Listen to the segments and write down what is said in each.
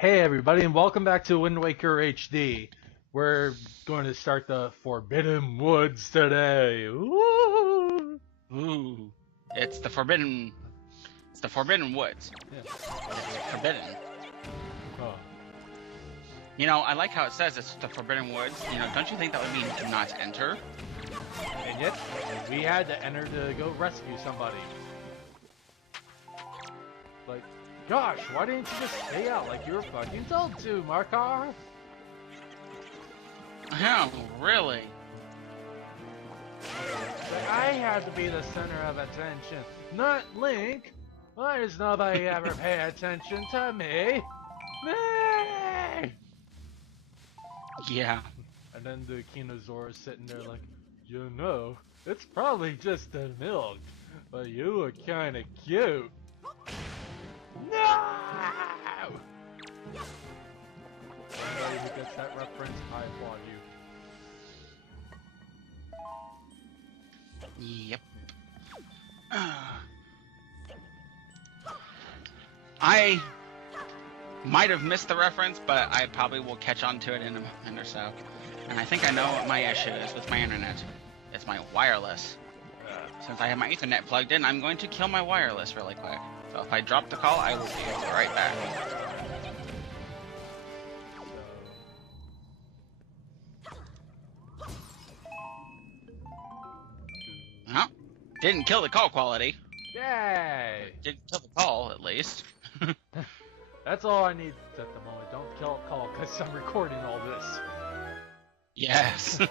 Hey everybody, and welcome back to Wind Waker HD. We're going to start the Forbidden Woods today. Woo! Ooh, it's the Forbidden Woods. Yeah. Forbidden. Oh. I like how it says it's the Forbidden Woods. Don't you think that would mean do not enter? And yet, we had to enter to go rescue somebody. Like, gosh, why didn't you just stay out like you were fucking told to, Markar? Oh, really? Like, I had to be the center of attention, not Link. Why does nobody ever pay attention to me? Me! Yeah. And then the Kinozaur is sitting there like, it's probably just the milk, but you look kinda cute. No! Anybody who gets that reference, I applaud you. Yep. I might have missed the reference, but I probably will catch on to it in a minute or so. And I think I know what my issue is with my internet. It's my wireless. Since I have my Ethernet plugged in, I'm going to kill my wireless really quick. So if I drop the call, I will be right back. Well, didn't kill the call quality. Yay! Didn't kill the call, at least. That's all I need at the moment. Don't kill a call, because I'm recording all this. Yes. Yeah.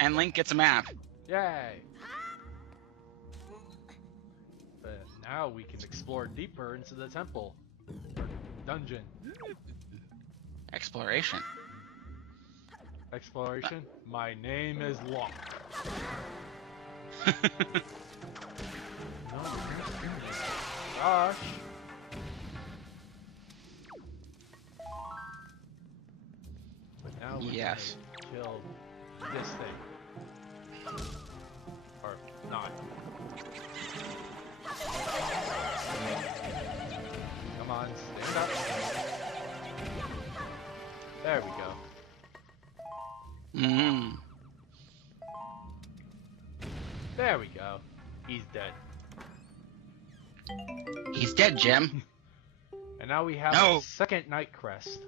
And Link gets a map. Yay! But now we can explore deeper into the temple. Or dungeon. Exploration. Exploration? My name is Locke. No, gosh. But now we Yes. can kill this thing. Or not. Come on, stand up. There we go. Mm. There we go. He's dead. He's dead, Jim. And now we have No. a second night crest.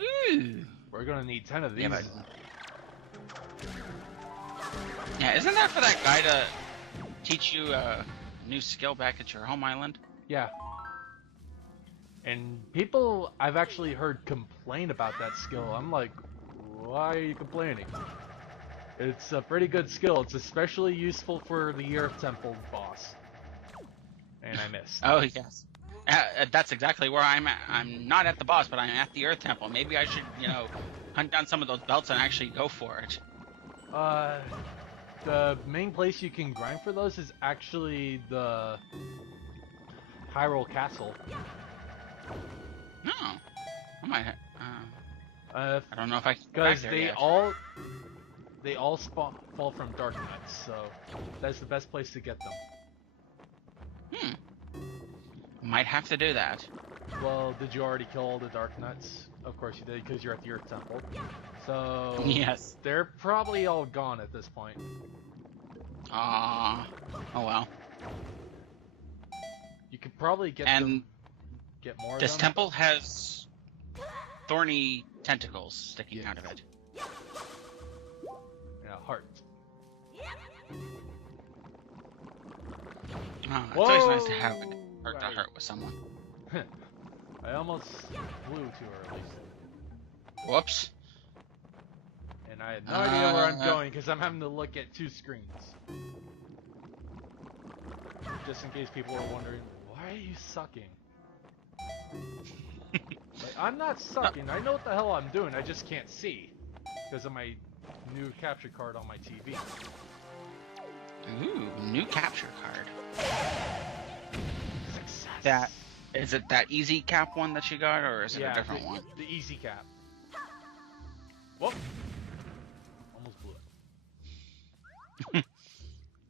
Ooh. We're gonna need 10 of these. Yeah, Yeah, isn't that for that guy to teach you a new skill back at your home island? Yeah. And people I've actually heard complain about that skill. I'm like, why are you complaining? It's a pretty good skill. It's especially useful for the Earth Temple boss. And I missed. Oh, yes. That's exactly where I'm at. I'm not at the boss, but I'm at the Earth Temple. Maybe I should, hunt down some of those belts and actually go for it. The main place you can grind for those is actually the Hyrule Castle. No. I might I don't know if I can go back Because there they yet. all fall from Dark Knights, so that's the best place to get them. Might have to do that. Well, did you already kill all the Dark Knights? Of course you did, because you're at the Earth Temple. So Yes. they're probably all gone at this point. Oh well. You could probably get more of This them. temple has thorny tentacles sticking out of it. And a heart. Oh, it's always nice to have a heart to Right. heart with someone. I almost flew too early. Whoops. And I had no idea where I'm going because I'm having to look at 2 screens. Just in case people are wondering, why are you sucking? Like, I'm not sucking. I know what the hell I'm doing. I just can't see because of my new capture card on my TV. Ooh, new capture card. Success. Is it that easy cap one that you got, or is it a different one? The easy cap. Whoop. Almost blew it.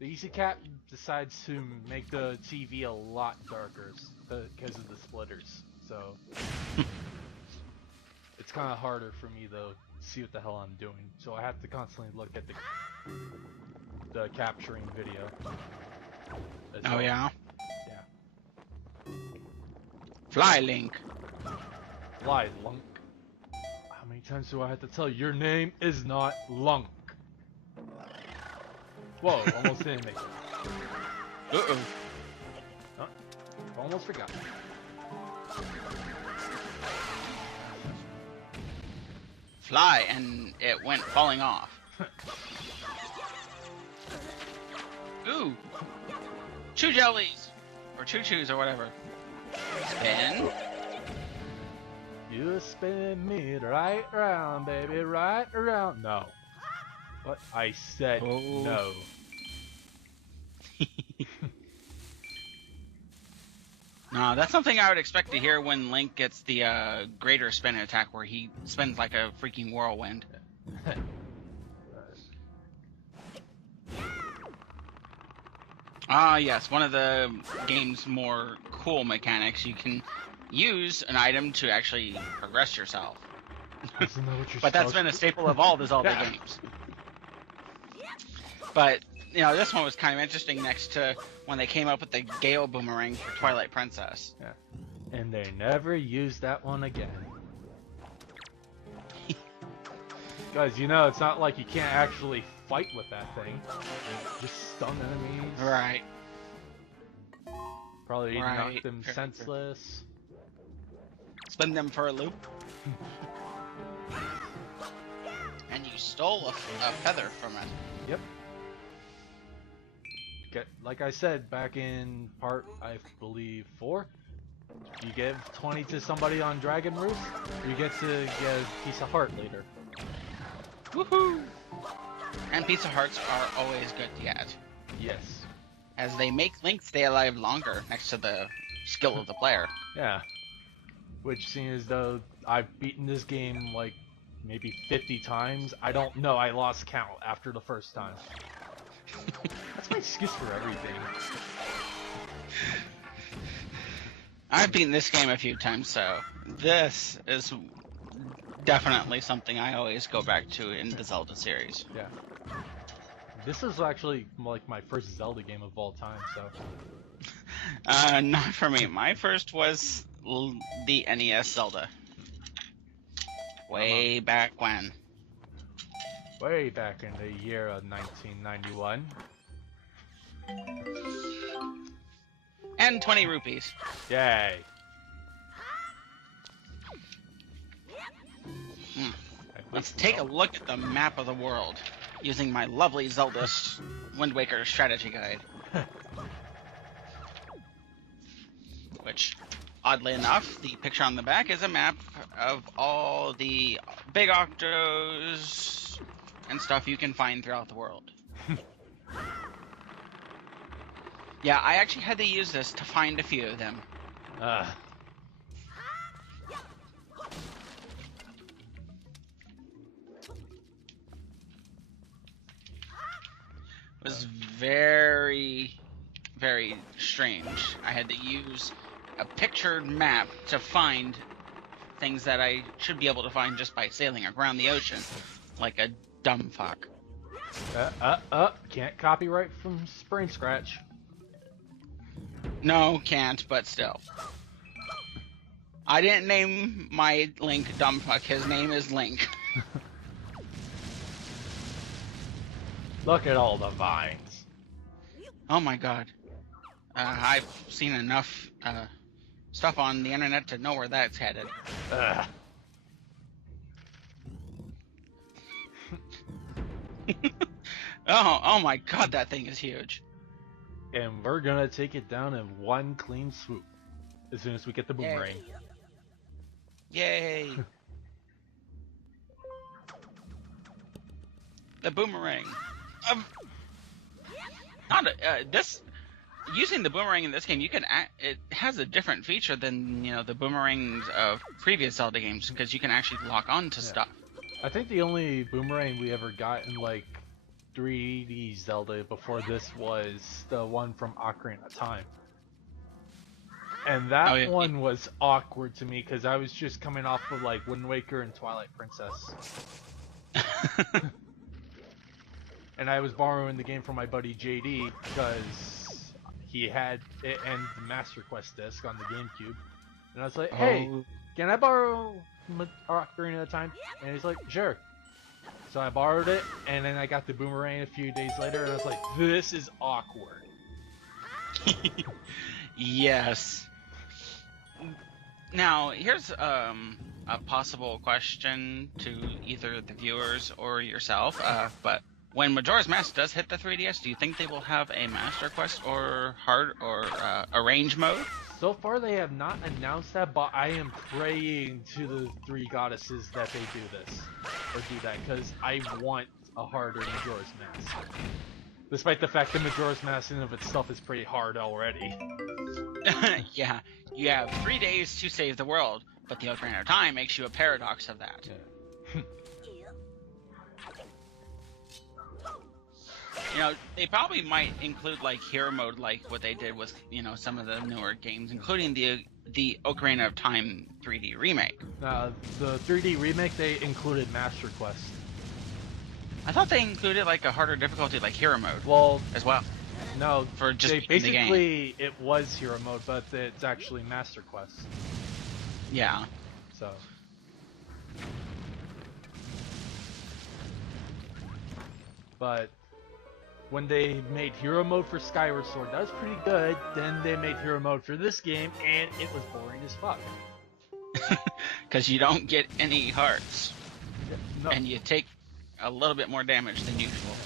The Easy Cap decides to make the TV a lot darker because of the splitters. So it's kind of harder for me to see what the hell I'm doing. So I have to constantly look at the capturing video. Oh yeah. Yeah. Fly Link. Fly, Lunk. How many times do I have to tell you? Your name is not Lunk. Whoa, almost didn't make it. Uh-oh. Huh? Almost forgot. Fly, and it went falling off. Ooh. Chew jellies! Or choo-choos or whatever. Spin. You spin me right round, baby, right around. No. What? I said no. No, that's something I would expect to hear when Link gets the greater spin attack where he spins like a freaking whirlwind. Ah, yes, one of the game's more cool mechanics. You can use an item to actually progress yourself. Isn't that what you're But that's been a staple of all the Zelda games. But, you know, this one was kind of interesting next to when they came up with the Gale Boomerang for Twilight Princess. Yeah. And they never used that one again. Guys, you know, it's not like you can't actually fight with that thing. Just stun enemies. Right. Probably Right. knock them senseless. Spin them for a loop. And you stole a feather from it. Yep. Like I said back in part, I believe 4, you give 20 to somebody on Dragon Roost, you get to get a piece of heart later. Woohoo! And piece of hearts are always good to get, Yes. as they make Link stay alive longer next to the skill of the player. Yeah. Which, seeing as though I've beaten this game like maybe 50 times, I don't know, I lost count after the first time. That's my excuse for everything. I've beaten this game a few times, so this is definitely something I always go back to in the Zelda series. Yeah. This is actually like my first Zelda game of all time, so. Not for me. My first was the NES Zelda. Way back when. Way back in the year of 1991. And 20 rupees. Yay. Let's take a look at the map of the world using my lovely Zelda Wind Waker strategy guide. Which, oddly enough, the picture on the back is a map of all the big octos and stuff you can find throughout the world. Yeah, I actually had to use this to find a few of them. It was very, very strange. I had to use a pictured map to find things that I should be able to find just by sailing around the ocean, like a dumb fuck. Can't copyright from Spring Scratch. No, can't, but still. I didn't name my Link dumb fuck. His name is Link. Look at all the vines. Oh my god. I've seen enough stuff on the internet to know where that's headed. Oh my god, that thing is huge. And we're gonna take it down in one clean swoop as soon as we get the boomerang. Yay! The boomerang. Using the boomerang in this game, you can it has a different feature than the boomerangs of previous Zelda games because you can actually lock on to stuff. I think the only boomerang we ever got in like 3D Zelda before this was the one from Ocarina of Time. And that Oh, yeah. one was awkward to me because I was just coming off of like Wind Waker and Twilight Princess. And I was borrowing the game from my buddy JD because he had it and the Master Quest disc on the GameCube. And I was like, hey, can I borrow Ocarina of Time? And he's like, sure. So I borrowed it, and then I got the Boomerang a few days later, and I was like, this is awkward. Yes. Now, here's a possible question to either the viewers or yourself. But when Majora's Mask does hit the 3DS, do you think they will have a Master Quest or hard or arrange mode? So far, they have not announced that, but I am praying to the three goddesses that they do this or do that because I want a harder Majora's Mask. Despite the fact that Majora's Mask in and of itself is pretty hard already. Yeah, you have 3 days to save the world, but the Ocarina of Time makes you a paradox of that. Yeah. You know, they probably might include like hero mode, like what they did with some of the newer games, including the Ocarina of Time 3D remake. The 3D remake, they included Master Quest. I thought they included like a harder difficulty, like hero mode. Well, as well. No, for just basically the game. It was hero mode, but it's actually Master Quest. Yeah. So. But when they made hero mode for Skyward Sword, that was pretty good. Then they made hero mode for this game, and it was boring as fuck. Because you don't get any hearts. Yeah, no. And you take a little bit more damage than usual.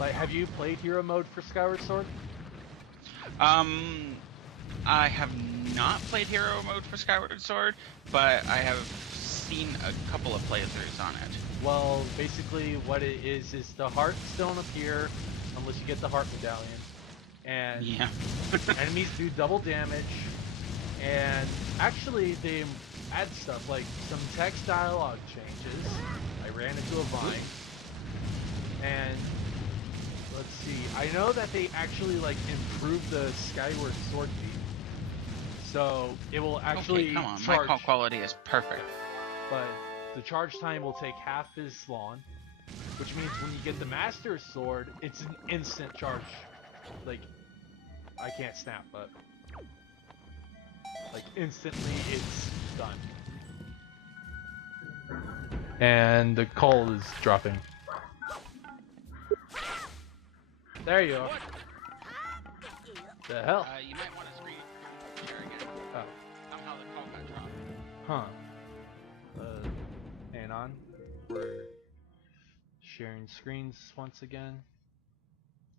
Like, have you played hero mode for Skyward Sword? I have not played hero mode for Skyward Sword, but I have seen a couple of playthroughs on it. Well, basically what it is the hearts don't appear unless you get the heart medallion. And yeah. enemies do double damage. And actually they add stuff like some text dialogue changes. I ran into a vine. And let's see, I know that they actually like improved the Skyward Sword beat. So it will actually come on, charge. my call quality is perfect. But the charge time will take half as long, which means when you get the Master Sword, it's an instant charge. Like, I can't snap, but like instantly it's done. And the call is dropping. There you are. The hell? You might want to screen share again. Oh. Somehow the call got dropped. Huh. Hang on. We're sharing screens once again.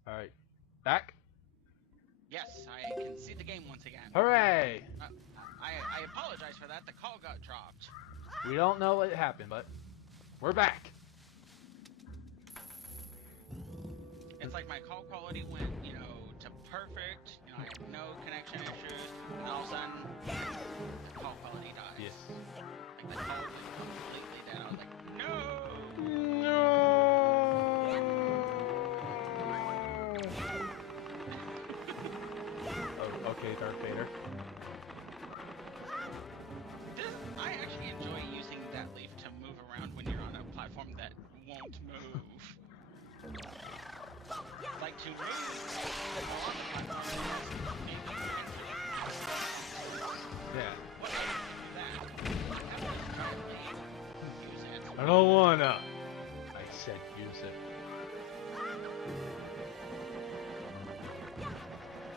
Alright. Back? Yes, I can see the game once again. Hooray! I apologize for that. The call got dropped. We don't know what happened, but we're back. It's like my call quality went, to perfect. I had no connection issues, and all of a sudden, the call quality dies. Yes. Like the call was completely dead. I was like, no! No! Oh, okay, Darth Vader. I actually enjoy using that leaf to move around when you're on a platform that won't move. Like to move Yeah. what use it. I don't wanna. I said use it.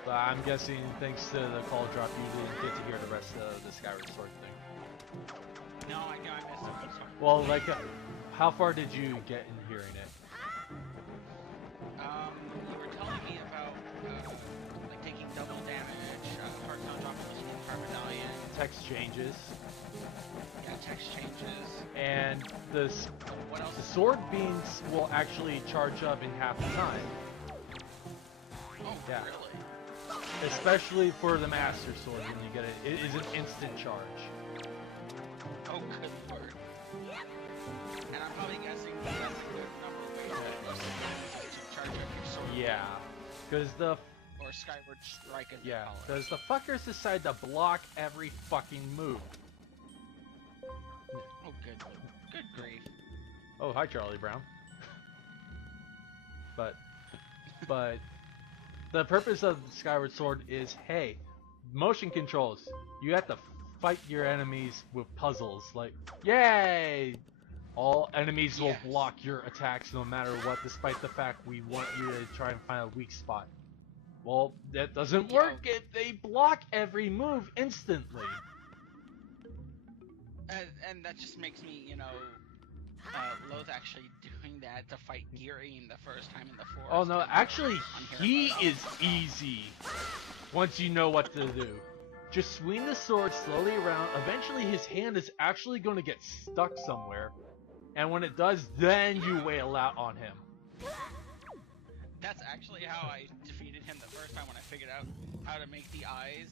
But I'm guessing thanks to the call drop you didn't get to hear the rest of the Skyward Sword thing. No, I know I missed it. I'm sorry. Well, like, how far did you get in hearing it? You were telling me about like taking double damage, heart not dropping the heart medallion. Text changes. Yeah, text changes. And the sword beams will actually charge up in half the time. Oh, Yeah. really? Especially for the Master Sword when you get it. It is an instant charge. Oh, good lord. And I'm probably guessing that's a good number of ways to charge of your sword. Yeah, because the Or Skyward Strike as they yeah, call it. because the fuckers decide to block every fucking move. Oh, good grief. Oh, hi, Charlie Brown. but the purpose of the Skyward Sword is, hey, motion controls. You have to fight your enemies with puzzles. Like, yay! All enemies will block your attacks no matter what, despite the fact we want you to try and find a weak spot. Well, that doesn't work if they block every move instantly. And that just makes me, loathe actually doing that to fight Gearing the first time in the forest. Oh no, actually, he is easy once you know what to do. Just swing the sword slowly around. Eventually his hand is actually going to get stuck somewhere. And when it does, then you wail out on him. That's actually how I defeated him the first time, when I figured out how to make the eyes,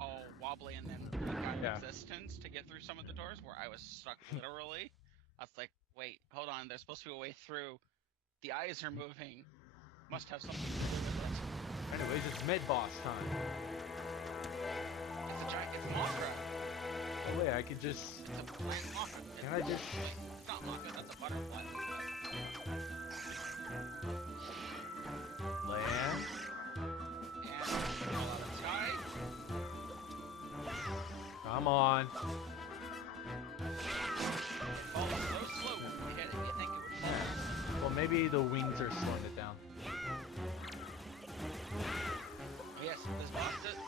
all wobbly and then out of existence to get through some of the doors where I was stuck literally. I was like, wait, hold on, there's supposed to be a way through. The eyes are moving. Must have something to do with it. Anyways, it's mid-boss time. It's a giant, it's Mothra. Oh wait, I could just... It's a flying Mothra. Can I just... It's not Mothra, that's a butterfly. Land. And fall out of the sky. Come on. Fall so slow when you hit it, you think it would fall. Well, maybe the wings are slowing it down. Yes, this mid-boss does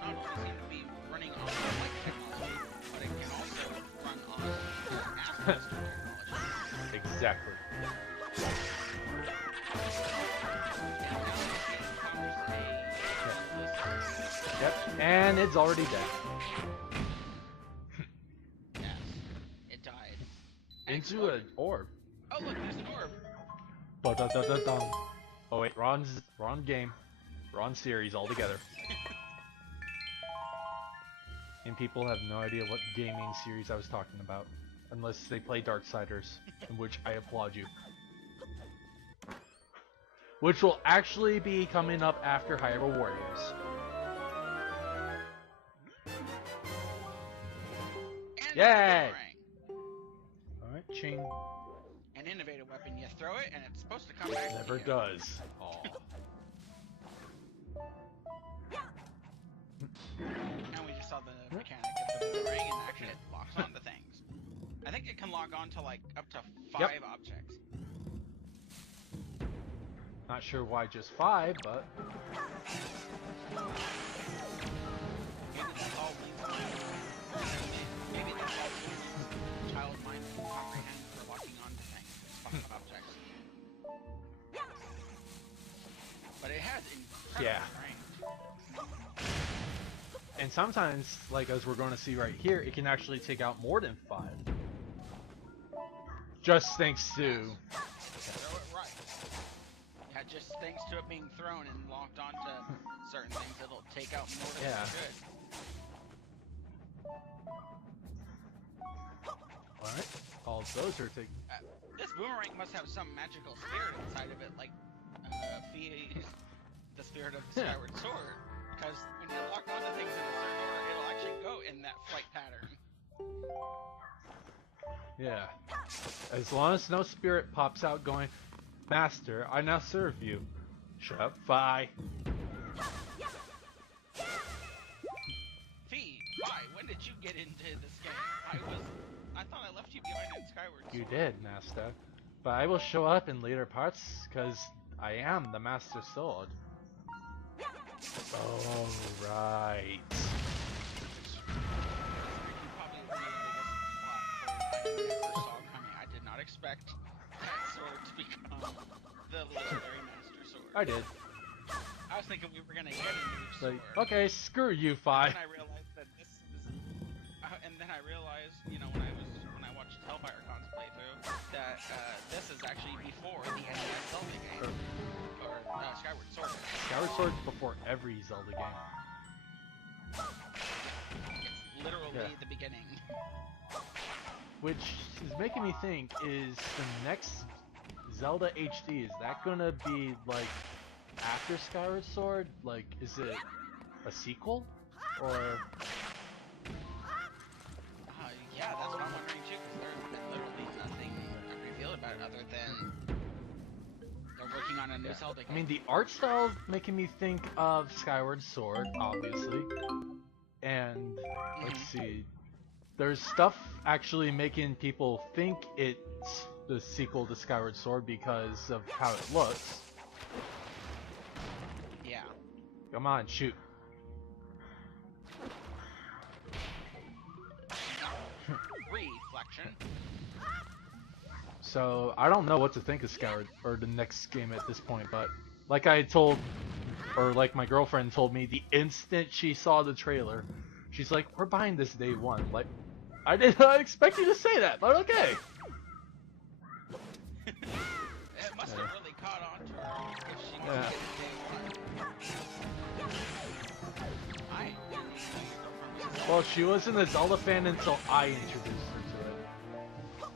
not only seem to be running on light technology, but it can also run on aspects of technology. Exactly. Yep, and it's already dead. Yes, it died. Into an orb. Oh look, there's an orb. Ba-da-da-da-dum. Oh wait, wrong game. Wrong series altogether. And people have no idea what gaming series I was talking about. Unless they play Darksiders, in which I applaud you. Which will actually be coming up after Hyrule Warriors. And Yay! Alright, ching. An innovative weapon. You throw it, and it's supposed to come back. Never to you. does. Aw. And we just saw the mechanic of the boomerang, and actually it locks onto things. I think it can lock on to like up to 5 objects. Not sure why just 5, but... Maybe that's all maybe that's all child mind can comprehend for locking onto things, 5 objects. But it has incredible range. And sometimes, like as we're going to see right here, it can actually take out more than 5. Just thanks to... Throw it right. Yeah, just thanks to it being thrown and locked onto certain things, it'll take out more than it should. Alright, all of those are taken. This boomerang must have some magical spirit inside of it, like the spirit of the Skyward Sword. Because when you lock onto things in a certain order, it'll actually go in that flight pattern. Yeah. As long as no spirit pops out going, Master, I now serve you. Shut up, Fi. Fi, when did you get into this game? I thought I left you behind in Skyward Sword. You did, Master. But I will show up in later parts, because I am the Master Sword. Oh, right. I did not expect that sword to become the legendary Master Sword. I did. I was thinking we were gonna get a new sword. Like, okay, screw you, Fi. And I realized that this is, and then I realized, when I watched Hellfirecon's playthrough, that this is actually before the end of that Zelda game, or Skyward Sword. Skyward Sword's before every Zelda game. It's literally the beginning. Which is making me think, is the next Zelda HD, is that gonna be like after Skyward Sword? Like, is it a sequel? Or Yeah, that's what I'm wondering too, because there's been literally nothing revealed about it other than they're working on a new Zelda game. I mean, the art style's making me think of Skyward Sword, obviously. And let's see, there's stuff actually making people think it's the sequel to Skyward Sword because of how it looks. Yeah. Come on, shoot. Reflection. So, I don't know what to think of Skyward, or the next game at this point, but like I told, or like my girlfriend told me the instant she saw the trailer, she's like, we're buying this day one. Like, I did not expect you to say that, but okay. It must have really caught on to her if she knew it day one. I didn't even know your girlfriend was a Well, she wasn't a Zelda fan until I introduced her to it.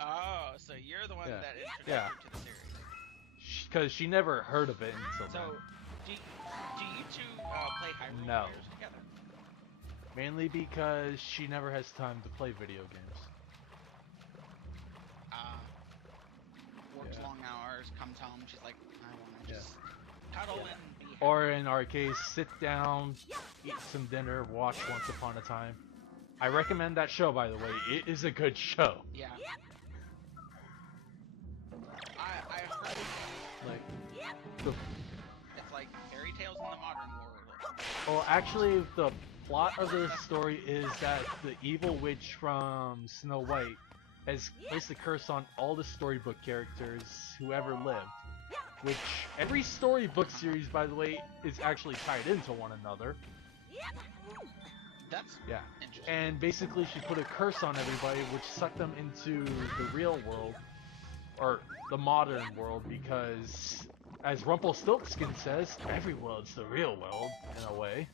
Oh, so you're the one that introduced Yeah. her to the series. Because she never heard of it until So, then. do you two play Hyrule No. Warriors together? Mainly because she never has time to play video games. Works Yeah. long hours, comes home, she's like, I want to just cuddle and be happy. Or in our case, sit down, eat some dinner, watch Once Upon a Time. I recommend that show, by the way. It is a good show. Yeah. I heard Like, the it's like fairy tales in the modern world. well, actually, the plot of the story is that the evil witch from Snow White has placed a curse on all the storybook characters who ever lived. Which, every storybook series, by the way, is actually tied into one another. That's interesting. And basically she put a curse on everybody, which sucked them into the real world, or the modern world, because, as Rumpelstiltskin says, every world's the real world, in a way.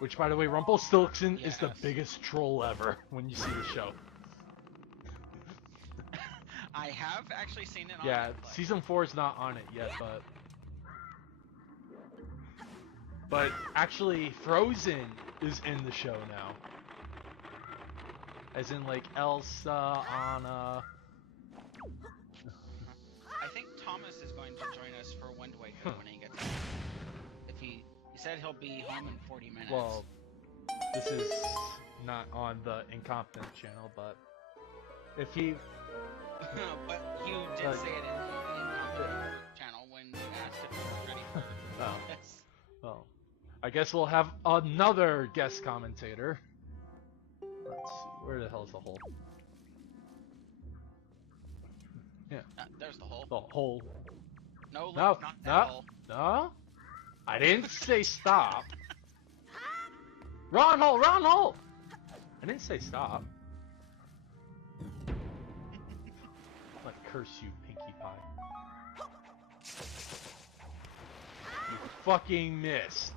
Which, by the way, Rumpelstiltskin is the biggest troll ever when you see the show. I have actually seen it on Yeah, Netflix. season 4 is not on it yet, but actually Frozen is in the show now. As in, like, Elsa, Anna. I think Thomas is going to join us for Wind Waker when he gets home. If he said he'll be home in 40 minutes. Well, this is not on the Incompetent channel, but if he... but you did say it in the Incompetent channel when you asked if he was ready for this. Well, I guess we'll have another guest commentator. Let's see, where the hell's the hole? Yeah. There's the hole. The hole. No, Link, No, not that hole. no. I didn't say stop. Wrong hole, wrong hole. I didn't say stop. Like, curse you, Pinkie Pie. You fucking missed.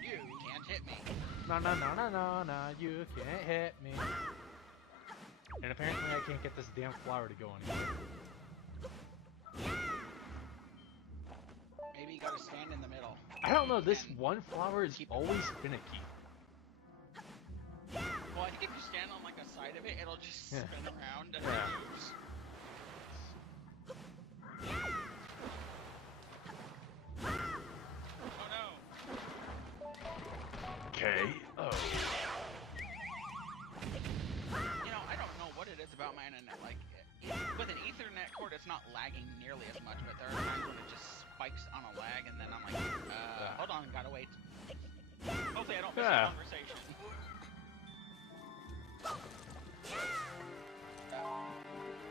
You can't hit me. No, you can't hit me. And apparently I can't get this damn flower to go anywhere. Maybe you gotta stand in the middle. I don't know, this one flower is always finicky. Well, I think if you stand on like a side of it, it'll just spin around and moves. Oh no. K.O. You know, I don't know what it is about my internet. Like, with an Ethernet cord, it's not lagging nearly as much, but there are times when it just spikes on a lag, and then I'm like, hold on, gotta wait. Hopefully I don't miss a conversation.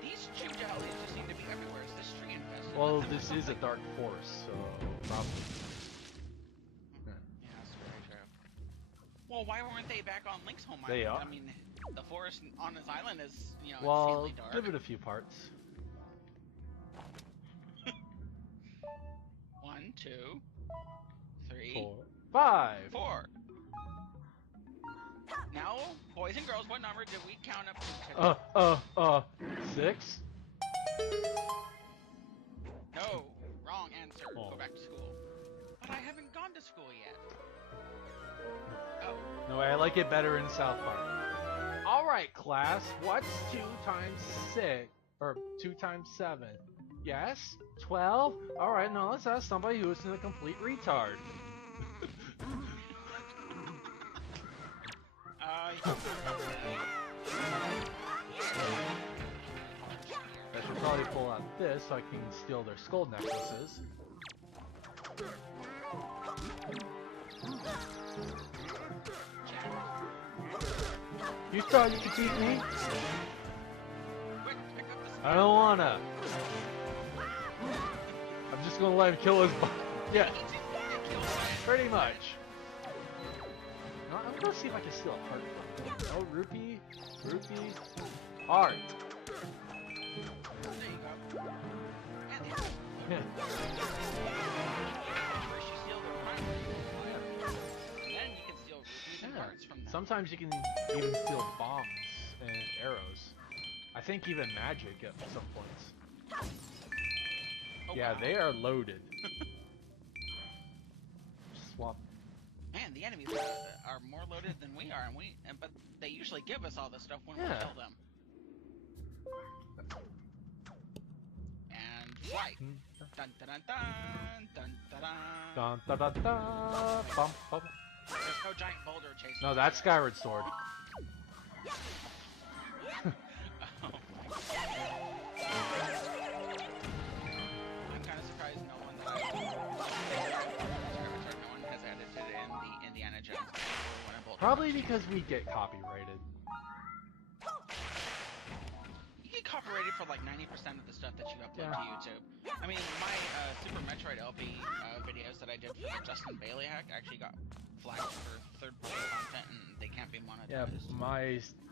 These chew jellies just seem to be everywhere. Is this tree infested? Well, this is a dark forest, so probably. Yeah, that's very true. Well, why weren't they back on Link's home island? They are. I mean, the forest on his island is, you know, Well, exceedingly dark. give it a few parts. 1, 2, 3, 4, 5. 4. Now, boys and girls, what number did we count up to today? 6? No, wrong answer. Oh. Go back to school. But I haven't gone to school yet. Oh. No, I like it better in South Park. Alright, class, what's 2 times 6? Or 2 times 7? Yes? 12? Alright, now let's ask somebody who isn't a complete retard. I should probably pull out this so I can steal their skull necklaces. You thought you could beat me? I don't wanna. I'm just gonna let him kill his yeah. Pretty much. I'm gonna see if I can steal a heart from him. Oh, rupee, heart. There you go. And first you steal the primary, and then you can steal rupees and hearts from them. Sometimes you can even steal bombs and arrows. I think even magic at some points. Oh, yeah, wow. they are loaded. Swap. Man, the enemies are more loaded than we are, but they usually give us all this stuff when we kill them. And flight. Dun dun dun dun dun dun dun. Dun dun dun dun. Bum, bum. There's no giant boulder chasing. No, that's Skyward Sword. Oh my God. I'm kind of surprised no one has edited in the Indiana Jones. Probably because we get copyrighted. You get copyrighted for like 90% of the stuff that you upload to YouTube. I mean, my Super Metroid LP videos that I did for the Justin Bailey hack actually got flagged for third-party content, and they can't be monetized. Yeah,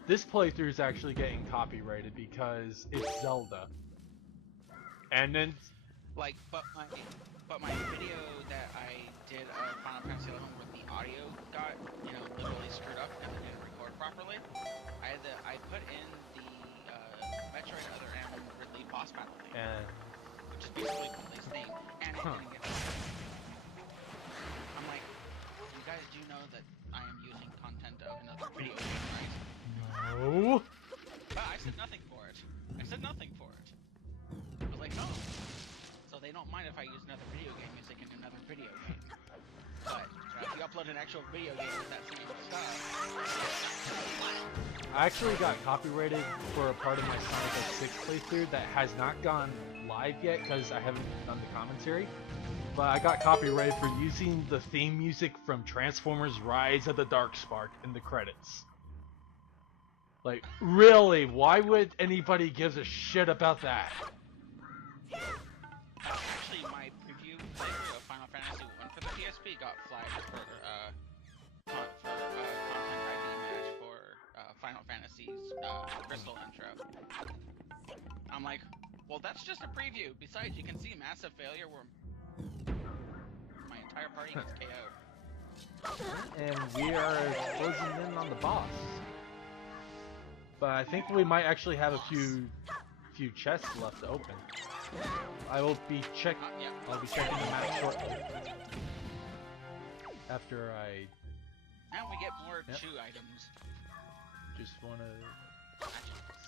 this playthrough is actually getting copyrighted because it's Zelda. And then, like, but my video that I did of Final Fantasy XI where the audio got, literally screwed up and it didn't record properly, I put in the Metroid Other M Ridley boss battle theme, which is basically Ridley's theme, and it didn't get I'm like, you guys do know that I am using content of another video game, right? no. But I said nothing for it. I was like, no. So they don't mind if I use another video game music in another video game. But if you upload an actual video game with that same stuff... I actually got copyrighted for a part of my Sonic 06 playthrough that has not gone live yet because I haven't done the commentary. But I got copyrighted for using the theme music from Transformers Rise of the Darkspark in the credits. Like, really? Why would anybody give a shit about that? Actually, my preview playthrough of Final Fantasy 1 for the PSP got flagged for content ID match for Final Fantasy's Crystal intro. I'm like, well, that's just a preview. Besides, you can see massive failure where my entire party gets KO'd. And we are closing in on the boss. But I think we might actually have a few chests left to open. I will be checking. I'll be checking the map shortly. After I. And we get more chew items. Just wanna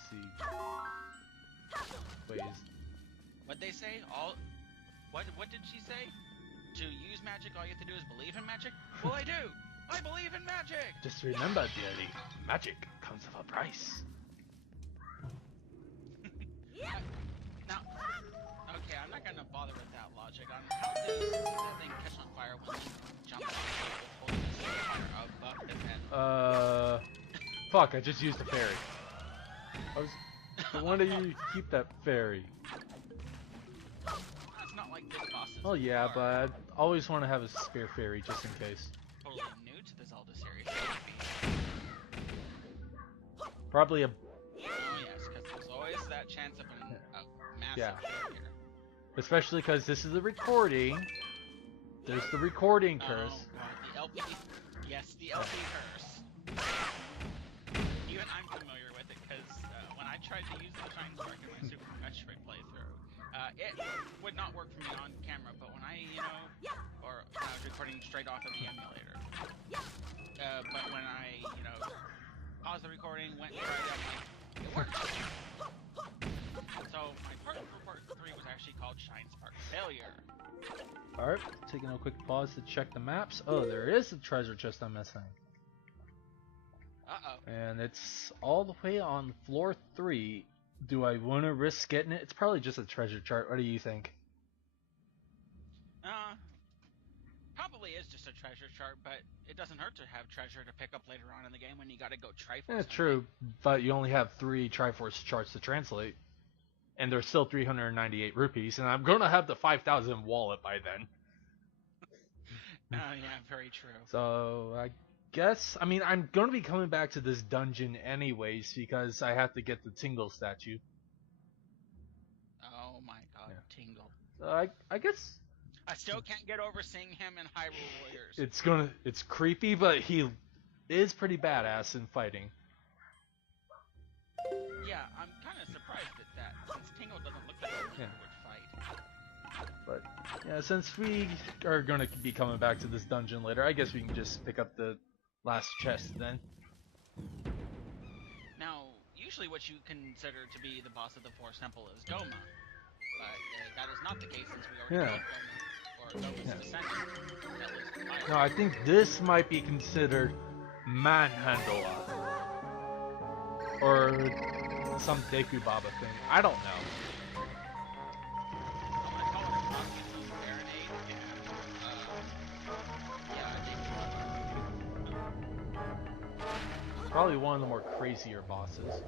see. Wait. What they say? What did she say? To use magic, all you have to do is believe in magic. Well, I do. I believe in magic. Just remember, dearie, magic comes with a price. Now, okay, I'm not gonna bother with that logic. How does that thing catch on fire when you jump on it above its head? Fuck! I just used a fairy. I wanted you to keep that fairy. It's not like this boss is. Oh yeah, but I always want to have a spare fairy just in case. Totally new to the Zelda series. Probably a. Oh yes, because there's always that chance of a massive failure. Especially because this is a recording. There's the recording curse. Oh god, the LP. Yes, the LP curse. Even I'm familiar with it because when I tried to use the Shine Spark in my Super Metroid playthrough, it would not work for me on camera. But when I, or when I was recording straight off of the emulator. But when I, paused the recording, went and tried it, I'm like, it works. So my part for part 3 was actually called Shine Spark Failure. Alright, taking a quick pause to check the maps. Oh, there is a treasure chest I'm missing. Uh-oh. And it's all the way on floor 3. Do I want to risk getting it? It's probably just a treasure chart. What do you think? Probably is just a treasure chart, but it doesn't hurt to have treasure to pick up later on in the game when you gotta go Triforce. Yeah, true, but you only have 3 Triforce charts to translate. And there's still 398 rupees, and I'm gonna have the 5,000 wallet by then. Yeah, very true. So, I guess, I'm gonna be coming back to this dungeon anyways, because I have to get the Tingle statue. Oh my god, yeah. Tingle. So I guess... I still can't get over seeing him in Hyrule Warriors. It's creepy, but he is pretty badass in fighting. Yeah, I'm kind of surprised at that, since Tingle doesn't look like a Link would fight. But, yeah, since we are going to be coming back to this dungeon later, I guess we can just pick up the last chest then. Now, usually what you consider to be the boss of the Forest Temple is Goma. But that is not the case since we already killed Goma, or Goma's descendant. No, I think this might be considered Manhandla. Or some Deku Baba thing. I don't know. It's probably one of the more crazier bosses.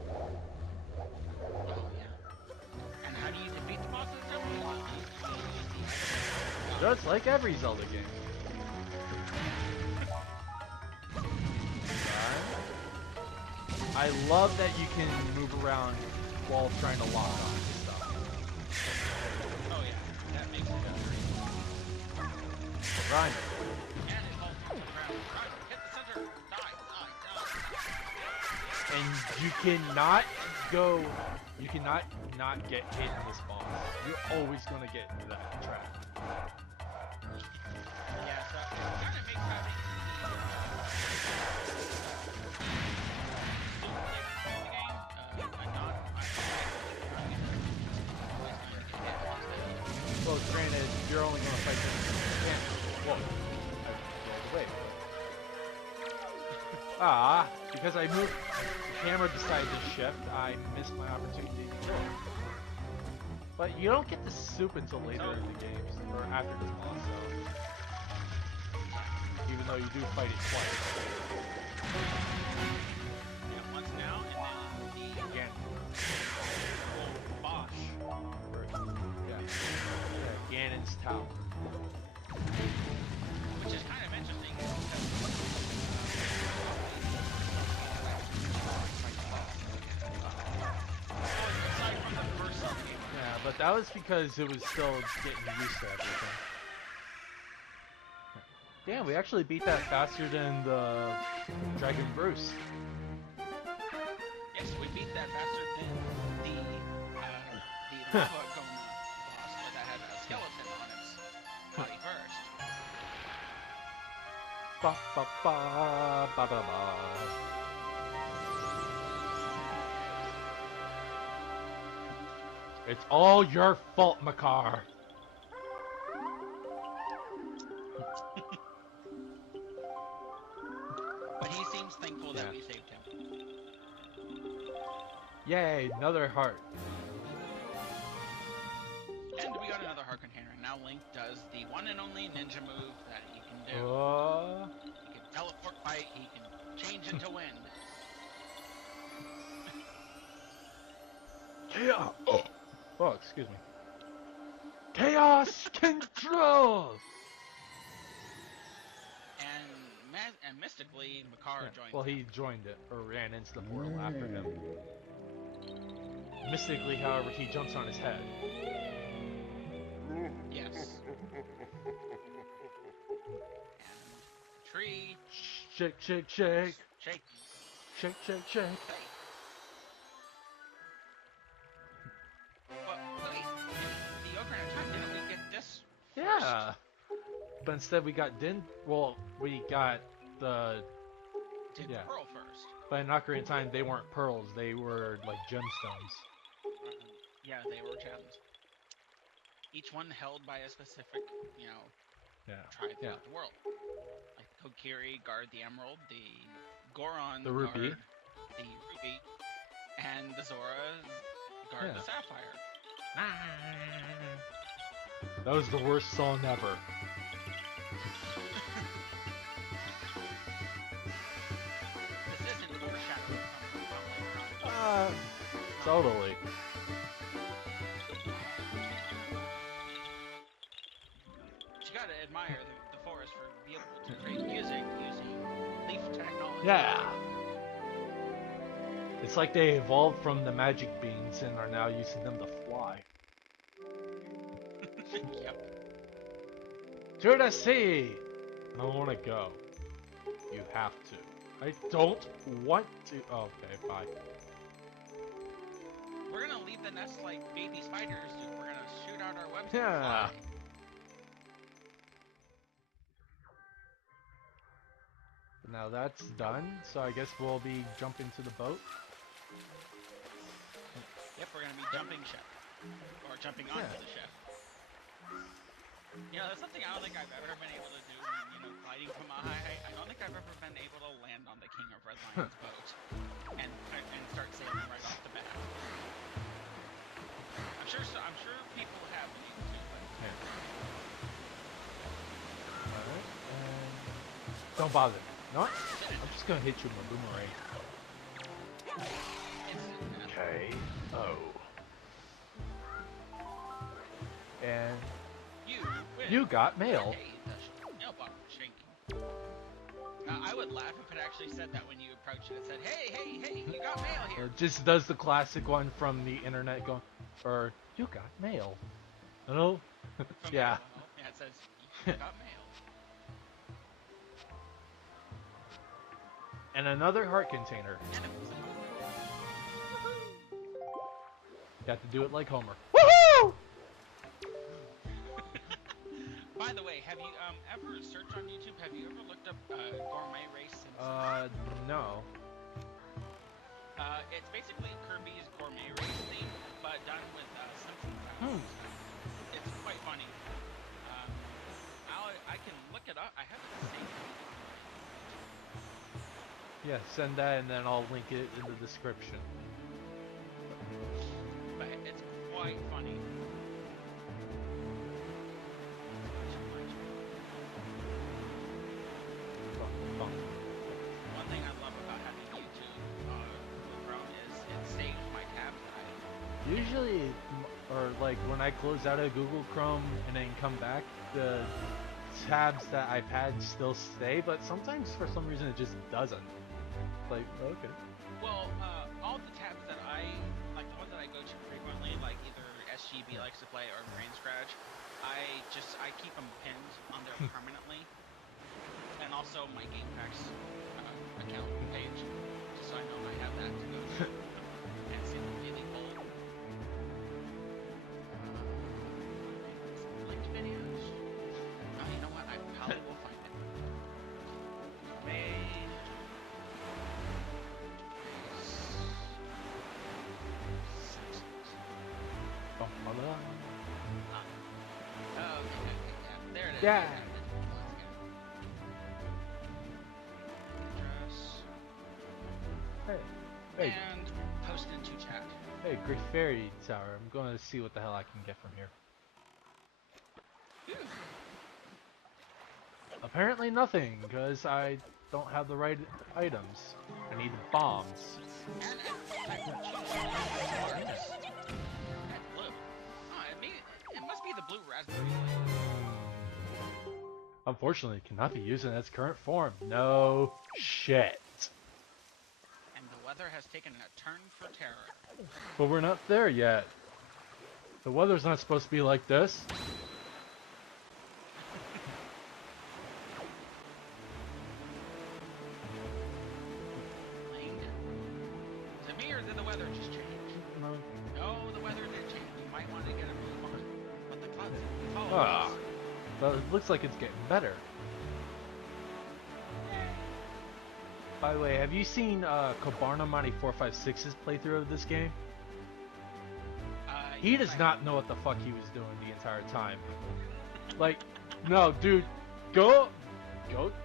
Oh, yeah. And how do you defeat the boss of the temple? Just like every Zelda game. I love that you can move around while trying to lock on to stuff. Oh yeah, that makes it better. Run. And it holds on the ground. Run, hit the center, die. And you cannot not get hit in this boss. You're always gonna get into that trap. Yeah, so it kind of makes having well, granted, you're only going to fight them. Whoa. I rolled away. Because I moved, the camera decided to shift, I missed my opportunity to kill him. But you don't get the soup until later in the games, or after this boss, so... Even though you do fight it twice. Yeah, once now, and then Again. Boss. Yeah, Ganon's Tower. Which is kind of interesting. Aside from the first game. Yeah, but that was because it was still getting used to everything. Damn, we actually beat that faster than the Dragon Bruce. Yes, we beat that faster than the Lava Goma boss, but that had a skeleton on its body first. Ba ba ba ba ba ba. It's all your fault, Makar. But he seems thankful that we saved him. Yay, another heart. And we got another heart container. Now Link does the one and only ninja move that he can do. He can teleport fight, he can change into wind. Chaos! Oh, excuse me. Chaos control! And mystically, Makar joined well, he joined it, or ran into the portal after him. Mystically, however, he jumps on his head. Yes. And tree. Shake, shake, shake. Shake. Shake, shake, shake. Well, wait. In the Ocarina of Time, didn't we get this Yeah. But instead we got well, we got the... first? Did Yeah. Pearl first? But in Ocarina of Time, they weren't pearls. They were, like, gemstones. Yeah, they were gems. Each one held by a specific, you know, Yeah. tribe Yeah. throughout the world. Like Kokiri guard the emerald, the Goron The ruby. guard the ruby, and the Zora guard Yeah. the sapphire. That was the worst song ever. This isn't foreshadowing something from later on. Totally. But you gotta admire the forest for being able to create music using leaf technology. Yeah. It's like they evolved from the magic beans and are now using them to fly. Yep. To the sea! I don't want to go. You have to. I don't want to. Oh, okay, bye. We're gonna leave the nest like baby spiders do. We're gonna shoot out our webs and Yeah. fly. Now that's done, so I guess we'll be jumping to the boat. Yep, we're gonna be jumping ship. Or jumping onto Yeah. the ship. You know, that's something I don't think I've ever been able to do, you know, gliding from a high height. I don't think I've ever been able to land on the King of Red Lion's boat and start sailing right off the bat. I'm sure people have been able to, but Yeah. Alright, and... Don't bother. No, I'm just gonna hit you with my boomerang. instant death. Okay. Oh. And win. you got mail. Hey, the mailbox was shaking. I would laugh if it actually said that when you approached it. It said, hey, you got mail here. It just does the classic one from the internet going, or, you got mail. Hello? From Yeah. Yeah, it says, you got mail. And another heart container. And it was You have to do it like Homer. Woohoo! By the way, have you ever searched on YouTube? Have you ever looked up gourmet race Simpsons? No. It's basically Kirby's gourmet race theme, but done with Simpsons backgrounds. It's quite funny. I can look it up. I have it saved. Yeah, send that and then I'll link it in the description. But it's quite funny. One thing I love about having YouTube Chrome is it saves my tabs that I Usually, or like when I close out of Google Chrome and then come back, the tabs that I've had still stay, but sometimes for some reason it just doesn't. Like, okay. Well, all the tabs that I like, the ones that I go to frequently, like either SGB likes to play or Brain Scratch, I keep them pinned on there permanently, and also my GamePacks account page, just so I know I have that to go to and see the daily poll. Linked videos. Oh, you know what? I probably will find it. May. Oh, okay, yeah. There it is. Yeah. Address. Hey, And posted to chat. hey, Great Fairy Tower. I'm going to see what the hell I can get from here. Apparently nothing, because I don't have the right items. I need bombs. And blue. Oh, it must be the blue raspberry. Unfortunately, it cannot be used in its current form. No shit. And the weather has taken a turn for terror. But we're not there yet. The weather's not supposed to be like this. Langdon. But it looks like it's getting better. By the way, have you seen Kobarno9456's playthrough of this game? He Yes, does I not know what the fuck he was doing the entire time. Like, no, dude, go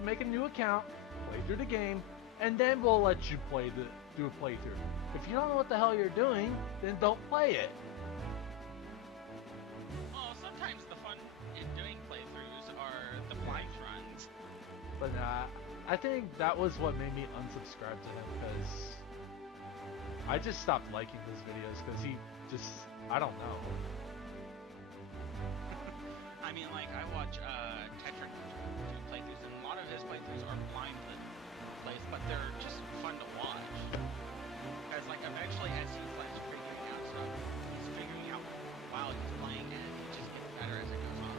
make a new account, play through the game, and then we'll let you do a playthrough. If you don't know what the hell you're doing, then don't play it. Well, sometimes the fun in doing playthroughs are the blind runs. But I think that was what made me unsubscribe to him, because I just stopped liking his videos because he just, I don't know. I mean, like, I watch Tetrick do playthroughs, and a lot of his playthroughs are blind plays, but they're just fun to watch. Because, like, eventually, as he plays figuring out stuff, he's figuring out while he's playing it, and it just gets better as it goes on.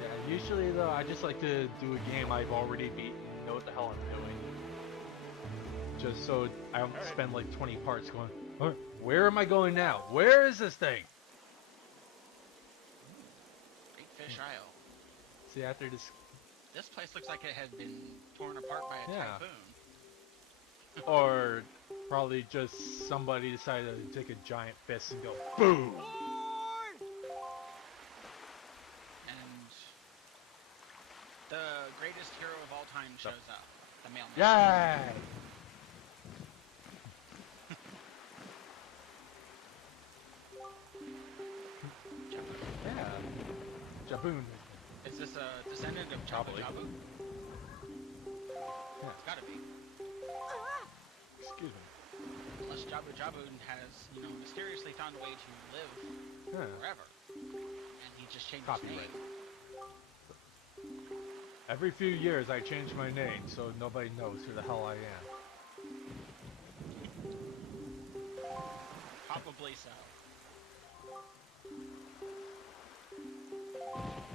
Yeah, usually though, I just like to do a game I've already beaten, know what the hell I'm doing. Just so I don't spend like 20 parts going, where am I going now? Where is this thing? Big Fish Isle. See, after this... This place looks like it had been torn apart by a typhoon. Or probably just somebody decided to take a giant fist and go, boom! And the greatest hero of all time shows up. The mailman. Yay! Yeah. Jaboon. Is this a descendant of Jabu Probably. Jabu? Yeah. It's gotta be. Excuse me. Unless Jabu Jabu has, you know, mysteriously found a way to live forever. And he just changed his name. Every few years I change my name so nobody knows who the hell I am. Probably so.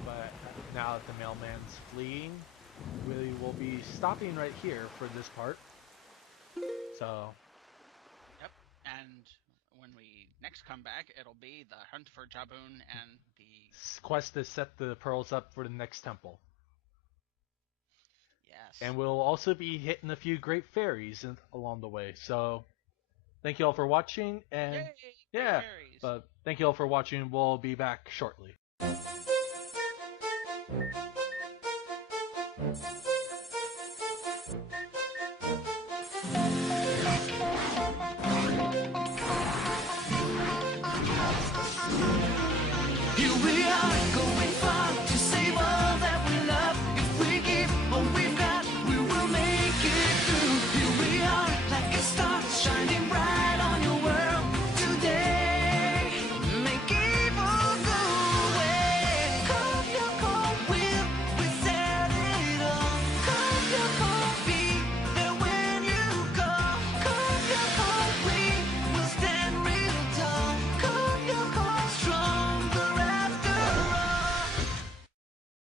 But now that the mailman's fleeing, we will be stopping right here for this part. So... Yep, and when we next come back, it'll be the hunt for Jaboon and the... quest to set the pearls up for the next temple. Yes. And we'll also be hitting a few great fairies along the way. So, thank you all for watching, and Yay, yeah, fairies. but thank you all for watching. We'll be back shortly.